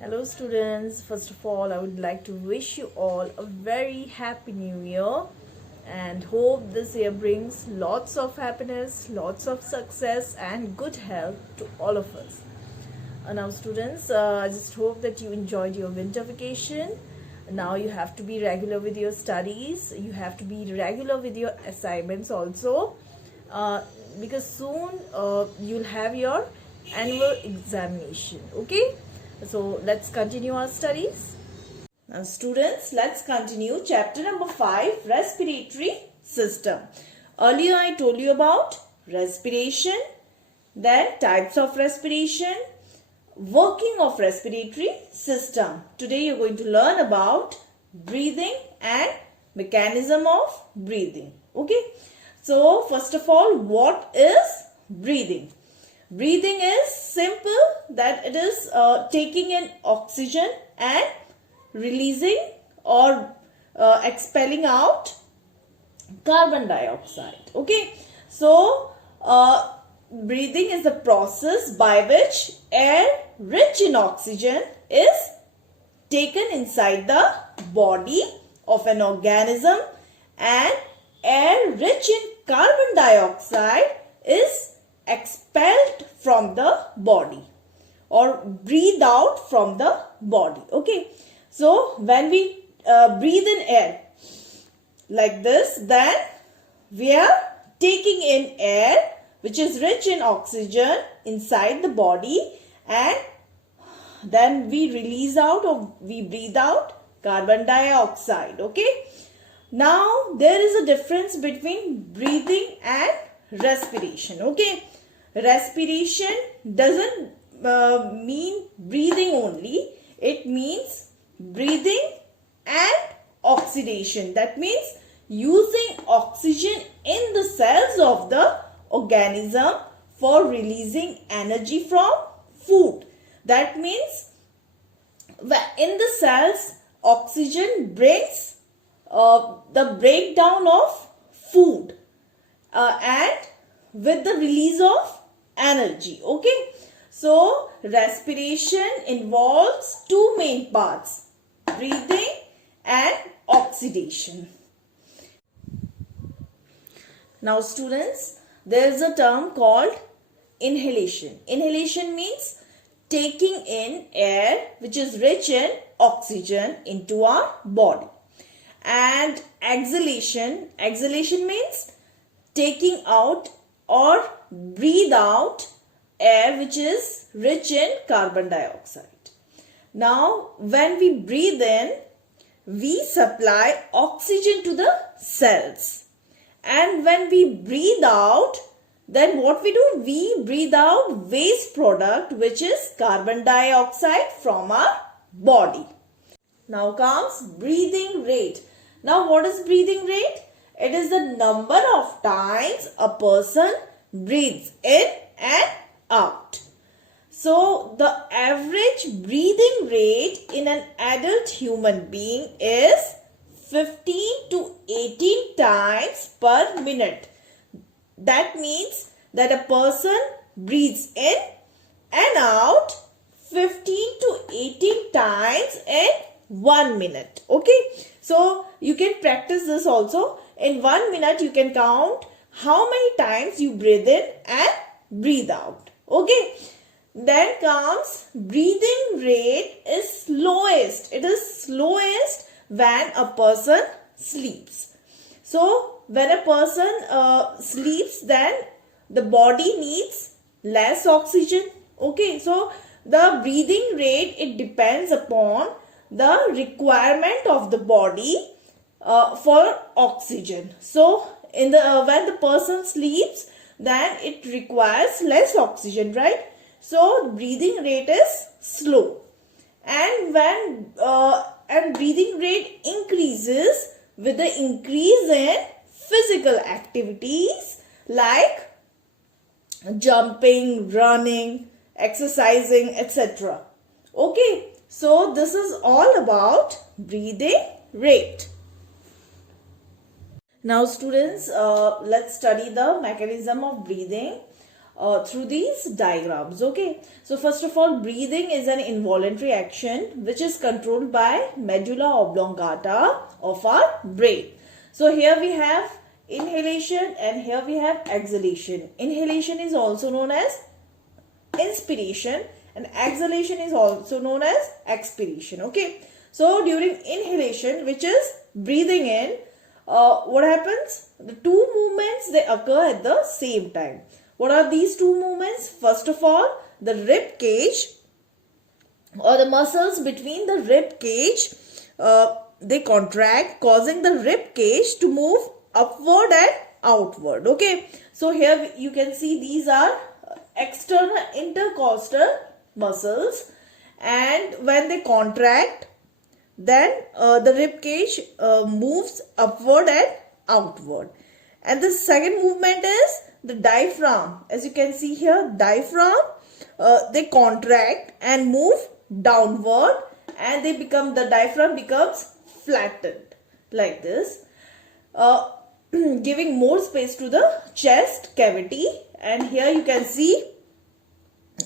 Hello students, first of all I would like to wish you all a very happy new year and hope this year brings lots of happiness, lots of success and good health to all of us. Now students, I just hope that you enjoyed your winter vacation. Now you have to be regular with your studies, you have to be regular with your assignments also because soon you'll have your annual examination, okay? So let's continue our studies. Now students, let's continue chapter number 5, respiratory system. Earlier I told you about respiration, then types of respiration, working of respiratory system. Today you're going to learn about breathing and mechanism of breathing. Okay. So first of all, what is breathing? Breathing is simple, that it is taking in oxygen and releasing or expelling out carbon dioxide. Okay. So breathing is the process by which air rich in oxygen is taken inside the body of an organism and air rich in carbon dioxide is expelled from the body or breathed out from the body. Okay. So when we breathe in air like this, then we are taking in air which is rich in oxygen inside the body and then we release out or we breathe out carbon dioxide. Okay. Now there is a difference between breathing and respiration. Okay. Respiration doesn't mean breathing only. It means breathing and oxidation. That means using oxygen in the cells of the organism for releasing energy from food. That means in the cells, oxygen brings the breakdown of food and with the release of energy. Okay. So respiration involves two main parts, breathing and oxidation. Now students, there is a term called inhalation. Inhalation means taking in air which is rich in oxygen into our body. And exhalation means taking out or breathe out air which is rich in carbon dioxide. Now when we breathe in, we supply oxygen to the cells. And when we breathe out, then what we do? We breathe out waste product which is carbon dioxide from our body. Now comes breathing rate. Now what is breathing rate? It is the number of times a person breathes in and out. So the average breathing rate in an adult human being is 15 to 18 times per minute. That means that a person breathes in and out 15 to 18 times in 1 minute. Okay. So you can practice this also. In 1 minute you can count how many times you breathe in and breathe out. Okay. Then comes breathing rate is slowest. It is slowest when a person sleeps. So when a person sleeps, then the body needs less oxygen. Okay. So the breathing rate, it depends upon the requirement of the body for oxygen. So in the when the person sleeps, then it requires less oxygen, right? So breathing rate is slow, and when breathing rate increases with the increase in physical activities like jumping, running, exercising, etc. Okay, so this is all about breathing rate. Now students, let's study the mechanism of breathing. through these diagrams. Okay, so first of all, breathing is an involuntary action which is controlled by medulla oblongata of our brain. So here we have inhalation and here we have exhalation. Inhalation is also known as inspiration and exhalation is also known as expiration. Okay, so during inhalation, which is breathing in, what happens? The two movements, they occur at the same time. What are these two movements? First of all, the rib cage or the muscles between the rib cage, they contract, causing the rib cage to move upward and outward. Okay, so here you can see these are external intercostal muscles, and when they contract, then the rib cage moves upward and outward. And the second movement is the diaphragm. As you can see here, diaphragm, they contract and move downward, and the diaphragm becomes flattened like this, giving more space to the chest cavity. And here you can see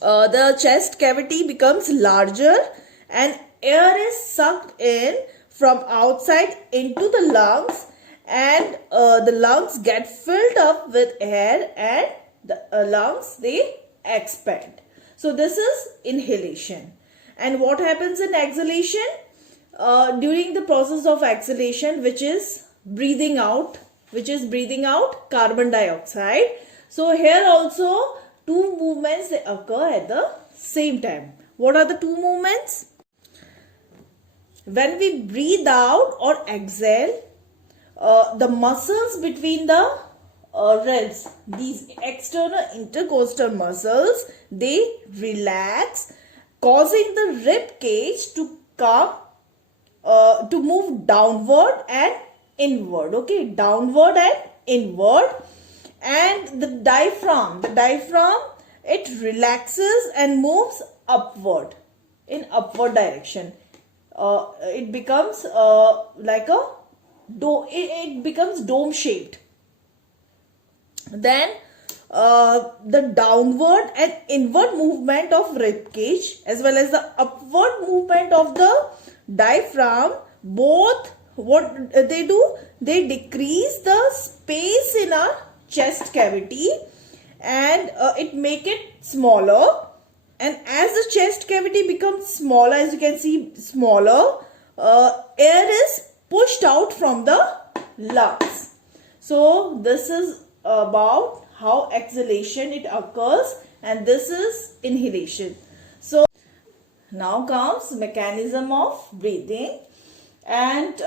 the chest cavity becomes larger and air is sucked in from outside into the lungs, and the lungs get filled up with air and the lungs, they expand. So this is inhalation. And what happens in exhalation? During the process of exhalation, which is breathing out carbon dioxide. So here also two movements, they occur at the same time. What are the two movements? When we breathe out or exhale, the muscles between the ribs, these external intercostal muscles, they relax, causing the rib cage to come to move downward and inward. Okay, downward and inward. And the diaphragm, it relaxes and moves upward in upward direction. It becomes like a dome. It becomes dome shaped. Then the downward and inward movement of rib cage as well as the upward movement of the diaphragm, both what they do, they decrease the space in our chest cavity and it make it smaller. And as the chest cavity becomes smaller, as you can see smaller, air is pushed out from the lungs. So this is about how exhalation it occurs, and this is inhalation. So now comes mechanism of breathing and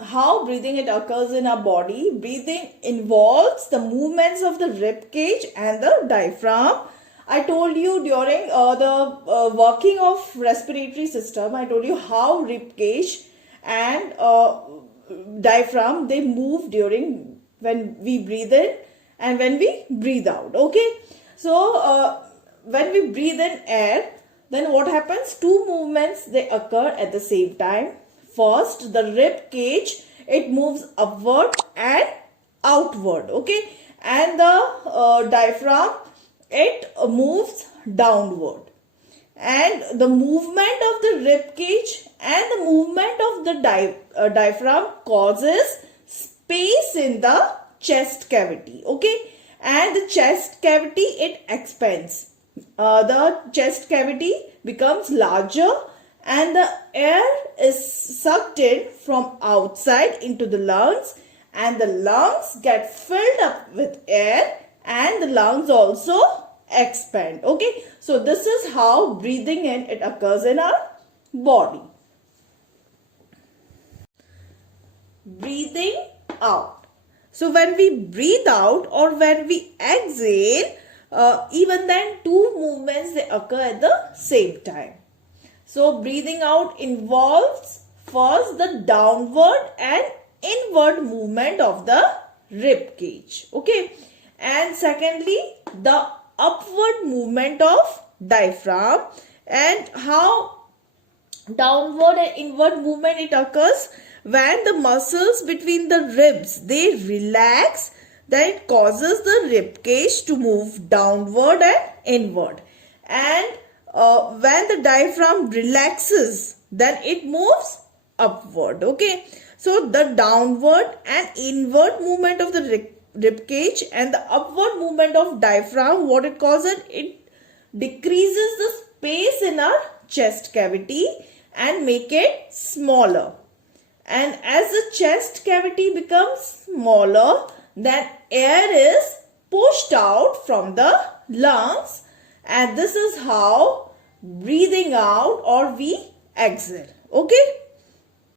how breathing it occurs in our body. Breathing involves the movements of the rib cage and the diaphragm. I told you during the working of respiratory system, I told you how rib cage and diaphragm, they move during when we breathe in and when we breathe out. Okay, so when we breathe in air, then what happens? Two movements, they occur at the same time. First, the rib cage, it moves upward and outward. Okay, and the diaphragm, it moves downward. And the movement of the rib cage and the movement of the diaphragm causes space in the chest cavity. Okay, and the chest cavity, it expands. The chest cavity becomes larger and the air is sucked in from outside into the lungs, and the lungs get filled up with air and the lungs also expand. Okay, so this is how breathing in it occurs in our body. Breathing out. So when we breathe out or when we exhale, even then two movements, they occur at the same time. So breathing out involves first the downward and inward movement of the rib cage. Okay, and secondly the upward movement of diaphragm. And how downward and inward movement it occurs? When the muscles between the ribs, they relax, then it causes the rib cage to move downward and inward. And when the diaphragm relaxes, then it moves upward. Okay, so the downward and inward movement of the rib cage and the upward movement of diaphragm, what it causes, it decreases the space in our chest cavity and make it smaller. And as the chest cavity becomes smaller, then air is pushed out from the lungs, and this is how breathing out or we exhale. Okay.